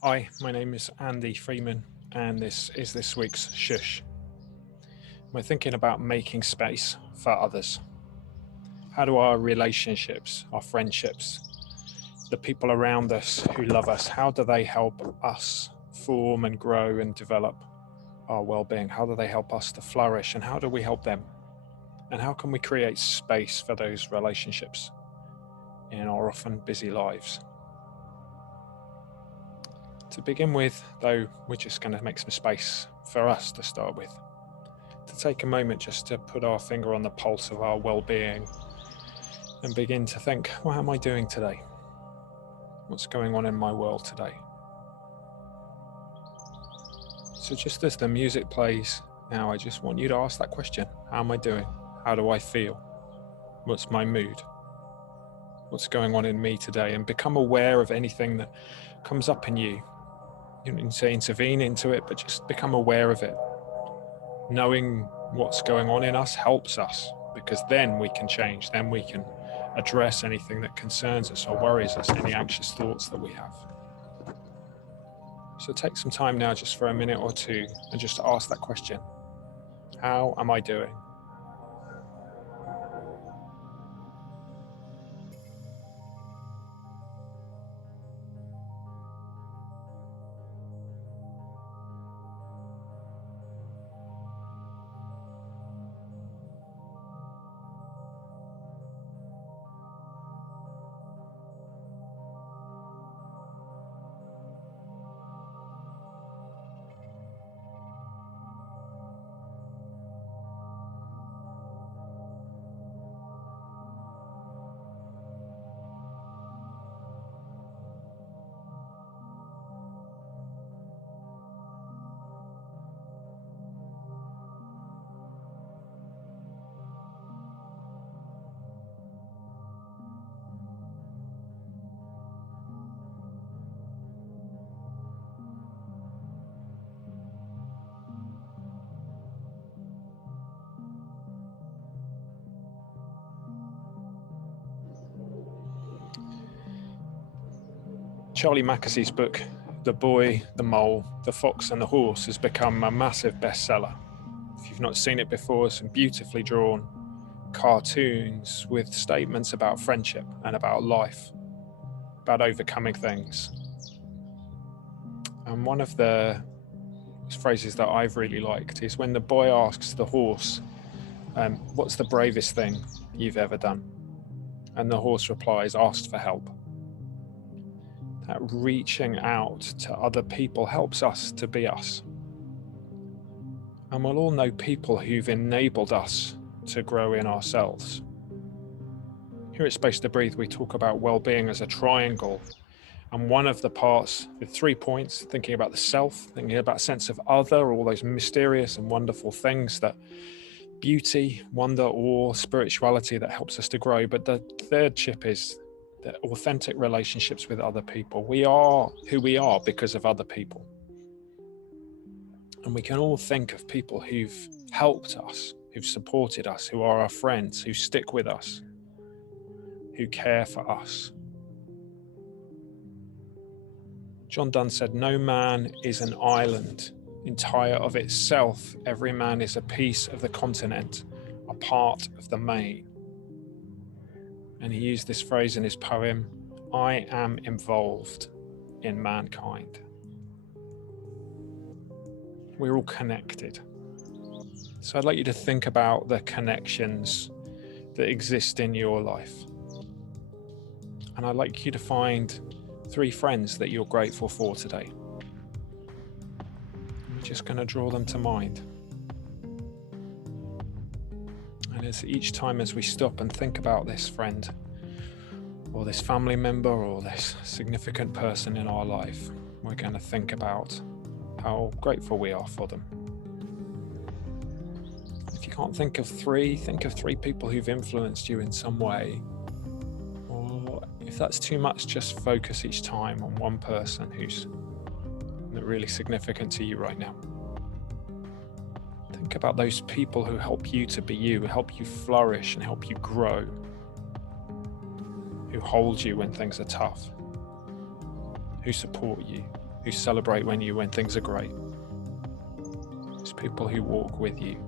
Hi, my name is Andy Freeman, and this is this week's Shush. We're thinking about making space for others. How do our relationships, our friendships, the people around us who love us, how do they help us form and grow and develop our well-being? How do they help us to flourish, and how do we help them? And how can we create space for those relationships in our often busy lives? To begin with, though, we're just going to make some space for us to start with. To take a moment just to put our finger on the pulse of our well-being and begin to think, what am I doing today? What's going on in my world today? So just as the music plays now, I just want you to ask that question. How am I doing? How do I feel? What's my mood? What's going on in me today? And become aware of anything that comes up in you. You don't need to intervene into it, but just become aware of it. Knowing what's going on in us helps us, because then we can change, then we can address anything that concerns us or worries us, any anxious thoughts that we have. So take some time now just for a minute or two and just ask that question. How am I doing? Charlie Mackessy's book, The Boy, the Mole, the Fox and the Horse, has become a massive bestseller. If you've not seen it before, some beautifully drawn cartoons with statements about friendship and about life, about overcoming things. And one of the phrases that I've really liked is when the boy asks the horse, what's the bravest thing you've ever done? And the horse replies, asked for help. That reaching out to other people helps us to be us. And we'll all know people who've enabled us to grow in ourselves. Here at Space to Breathe, we talk about well-being as a triangle. And one of the parts, with 3 points, thinking about the self, thinking about sense of other, all those mysterious and wonderful things that beauty, wonder, awe, spirituality that helps us to grow. But the third chip is the authentic relationships with other people. We are who we are because of other people. And we can all think of people who've helped us, who've supported us, who are our friends, who stick with us, who care for us. John Donne said, no man is an island entire of itself. Every man is a piece of the continent, a part of the main. And he used this phrase in his poem, I am involved in mankind. We're all connected. So I'd like you to think about the connections that exist in your life. And I'd like you to find 3 friends that you're grateful for today. We're just going to draw them to mind. And as each time as we stop and think about this friend, or this family member, or this significant person in our life, we're going to think about how grateful we are for them. If you can't think of 3, think of 3 people who've influenced you in some way. Or if that's too much, just focus each time on one person who's really significant to you right now. Think about those people who help you to be you, who help you flourish and help you grow, who hold you when things are tough, who support you, who celebrate when things are great. It's people who walk with you.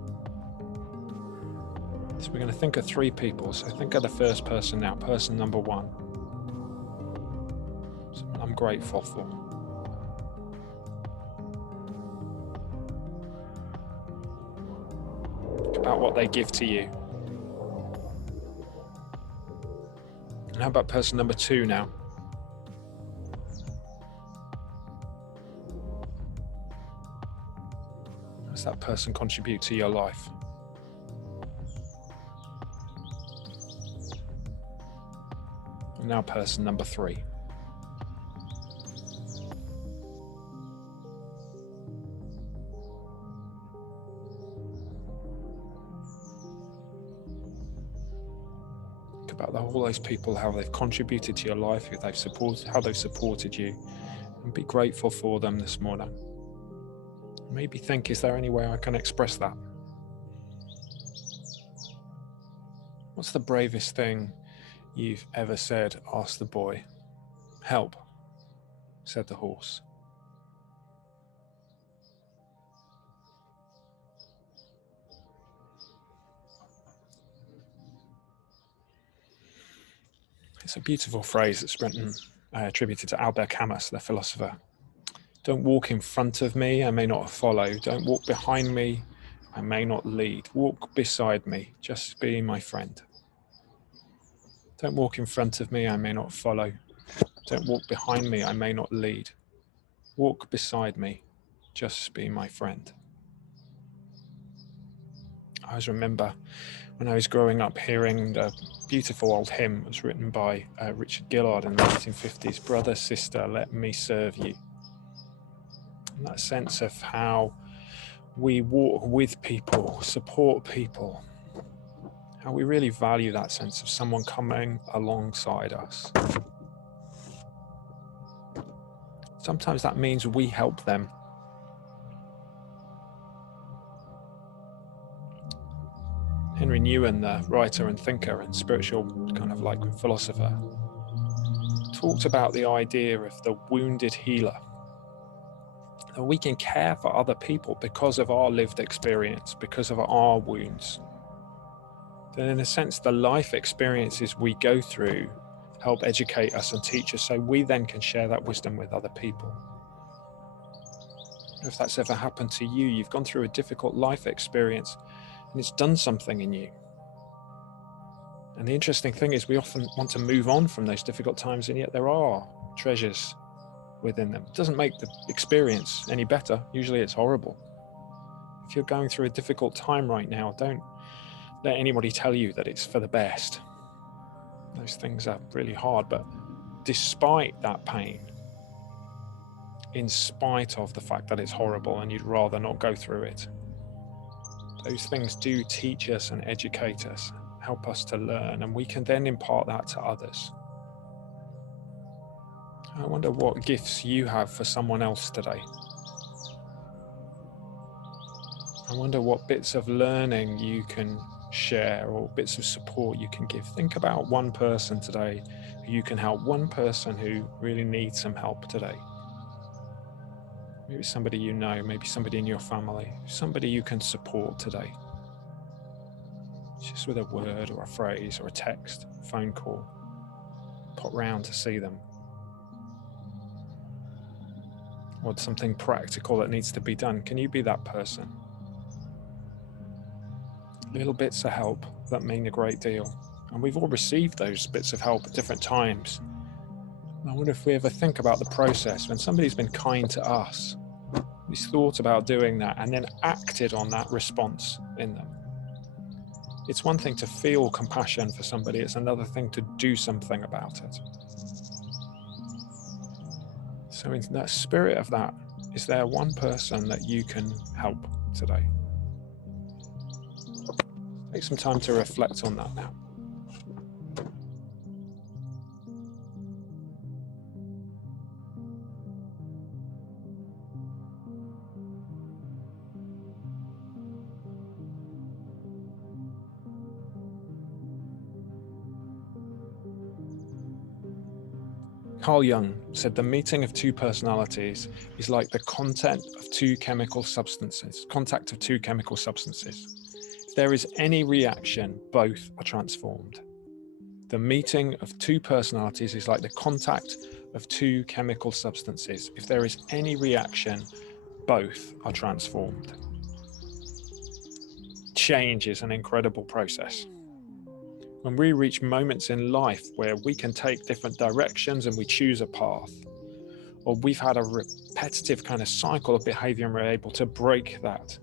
So we're going to think of 3 people. So think of the first person now, person number 1. Someone I'm grateful for. Think about what they give to you. And how about person number 2 now? How does that person contribute to your life? And now person number 3. Think about all those people, how they've contributed to your life, how they've supported you, and be grateful for them this morning. Maybe think, is there any way I can express that? What's the bravest thing you've ever said? Asked the boy. Help, said the horse. It's a beautiful phrase that's written, attributed to Albert Camus, the philosopher. Don't walk in front of me, I may not follow. Don't walk behind me, I may not lead. Walk beside me, just be my friend. Don't walk in front of me, I may not follow. Don't walk behind me, I may not lead. Walk beside me, just be my friend. I always remember when I was growing up hearing the beautiful old hymn. It was written by Richard Gillard in the 1950s. Brother, sister, let me serve you. And that sense of how we walk with people, support people, how we really value that sense of someone coming alongside us. Sometimes that means we help them. Henry Nouwen, the writer and thinker and spiritual kind of like philosopher, talked about the idea of the wounded healer. That we can care for other people because of our lived experience, because of our wounds. That in a sense, the life experiences we go through help educate us and teach us, so we then can share that wisdom with other people. If that's ever happened to you, you've gone through a difficult life experience and it's done something in you. And the interesting thing is we often want to move on from those difficult times, and yet there are treasures within them. It doesn't make the experience any better. Usually it's horrible. If you're going through a difficult time right now, don't let anybody tell you that it's for the best. Those things are really hard, but despite that pain, in spite of the fact that it's horrible and you'd rather not go through it, those things do teach us and educate us, help us to learn, and we can then impart that to others. I wonder what gifts you have for someone else today. I wonder what bits of learning you can share or bits of support you can give. Think about one person today who you can help, one person who really needs some help today. Maybe somebody you know, maybe somebody in your family, somebody you can support today. Just with a word or a phrase or a text, a phone call, pop round to see them. Or something practical that needs to be done. Can you be that person? Little bits of help that mean a great deal. And we've all received those bits of help at different times. I wonder if we ever think about the process when somebody's been kind to us, we thought about doing that and then acted on that response in them. It's one thing to feel compassion for somebody, it's another thing to do something about it. So in that spirit of that, is there one person that you can help today? Take some time to reflect on that now. Carl Jung said the meeting of two personalities is like the contact of two chemical substances. If there is any reaction, both are transformed. The meeting of two personalities is like the contact of two chemical substances. If there is any reaction, both are transformed. Change is an incredible process. When we reach moments in life where we can take different directions and we choose a path, or we've had a repetitive kind of cycle of behavior and we're able to break that,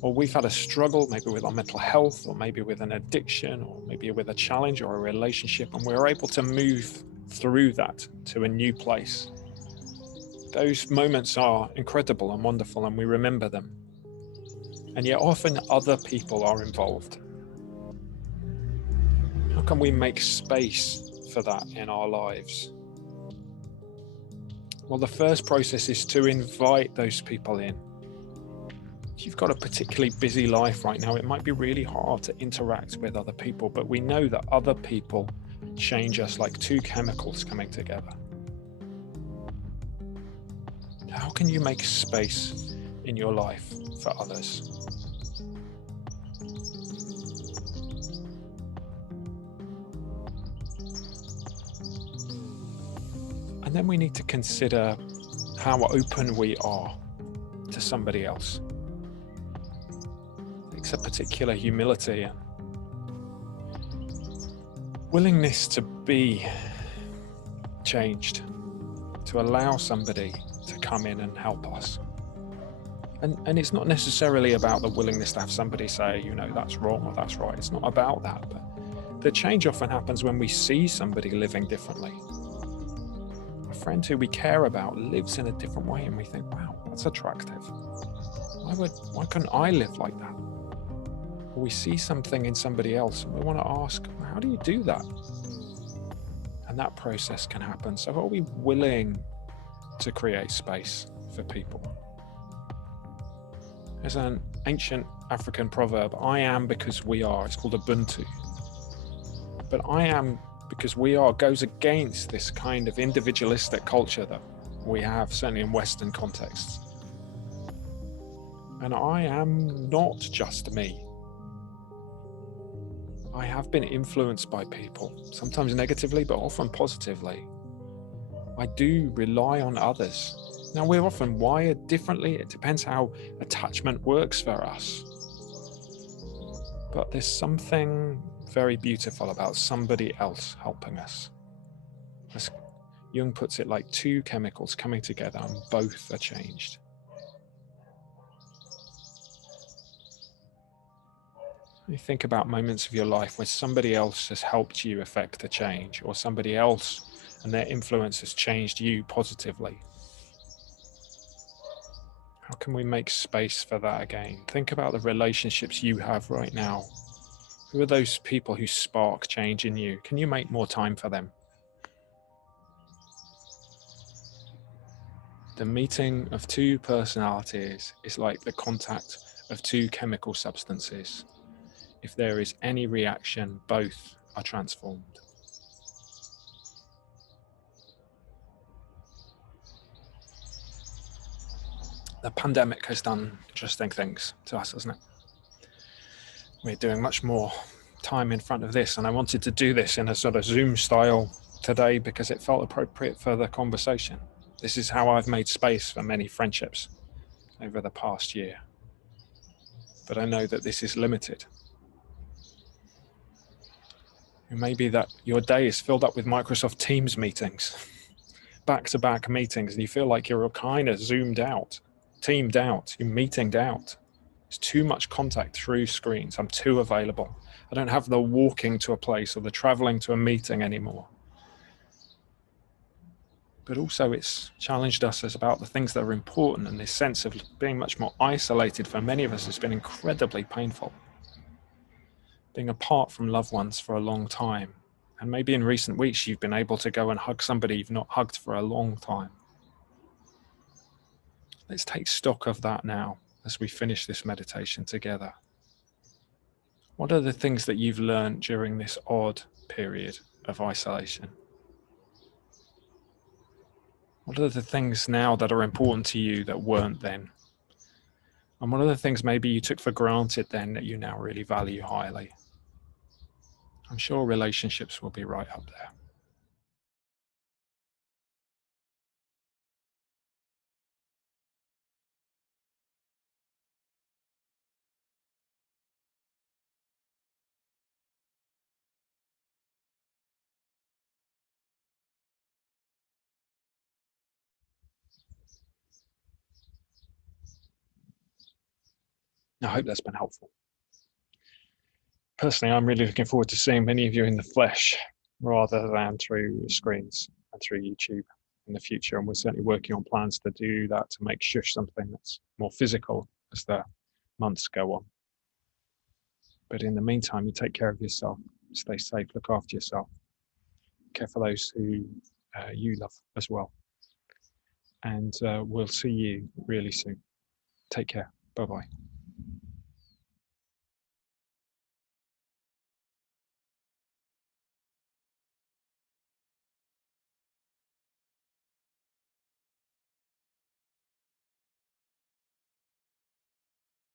or we've had a struggle maybe with our mental health, or maybe with an addiction, or maybe with a challenge or a relationship, and we're able to move through that to a new place. Those moments are incredible and wonderful, and we remember them. And yet often other people are involved. How can we make space for that in our lives? Well, the first process is to invite those people in. If you've got a particularly busy life right now, it might be really hard to interact with other people, but we know that other people change us like two chemicals coming together. How can you make space in your life for others? And then we need to consider how open we are to somebody else. It takes a particular humility and willingness to be changed, to allow somebody to come in and help us. And it's not necessarily about the willingness to have somebody say, that's wrong or that's right. It's not about that. But the change often happens when we see somebody living differently. A friend who we care about lives in a different way and we think, wow, that's attractive. Why couldn't I live like that? Or we see something in somebody else and we want to ask, how do you do that? And that process can happen. So are we willing to create space for people? There's an ancient African proverb, I am because we are. It's called Ubuntu. But I am because we are goes against this kind of individualistic culture that we have, certainly in Western contexts. And I am not just me. I have been influenced by people, sometimes negatively, but often positively. I do rely on others. Now, we're often wired differently. It depends how attachment works for us. But there's something very beautiful about somebody else helping us. As Jung puts it, like two chemicals coming together and both are changed. You think about moments of your life where somebody else has helped you effect a change, or somebody else and their influence has changed you positively. How can we make space for that again? Think about the relationships you have right now. Who are those people who spark change in you? Can you make more time for them? The meeting of two personalities is like the contact of two chemical substances. If there is any reaction, both are transformed. The pandemic has done interesting things to us, hasn't it? We're doing much more time in front of this, and I wanted to do this in a sort of Zoom style today because it felt appropriate for the conversation. This is how I've made space for many friendships over the past year. But I know that this is limited. It may be that your day is filled up with Microsoft Teams meetings, back-to-back meetings, and you feel like you're kind of zoomed out, teamed out, you're meetinged out. It's too much contact through screens. I'm too available. I don't have the walking to a place or the traveling to a meeting anymore. But also it's challenged us as about the things that are important, and this sense of being much more isolated for many of us has been incredibly painful. Being apart from loved ones for a long time. And maybe in recent weeks, you've been able to go and hug somebody you've not hugged for a long time. Let's take stock of that now as we finish this meditation together. What are the things that you've learned during this odd period of isolation? What are the things now that are important to you that weren't then? And what are the things maybe you took for granted then that you now really value highly? I'm sure relationships will be right up there. I hope that's been helpful. Personally, I'm really looking forward to seeing many of you in the flesh rather than through screens and through YouTube in the future. And we're certainly working on plans to do that, to make Shhh something that's more physical as the months go on. But in the meantime, you take care of yourself, stay safe, look after yourself, care for those who you love as well. And we'll see you really soon. Take care. Bye bye.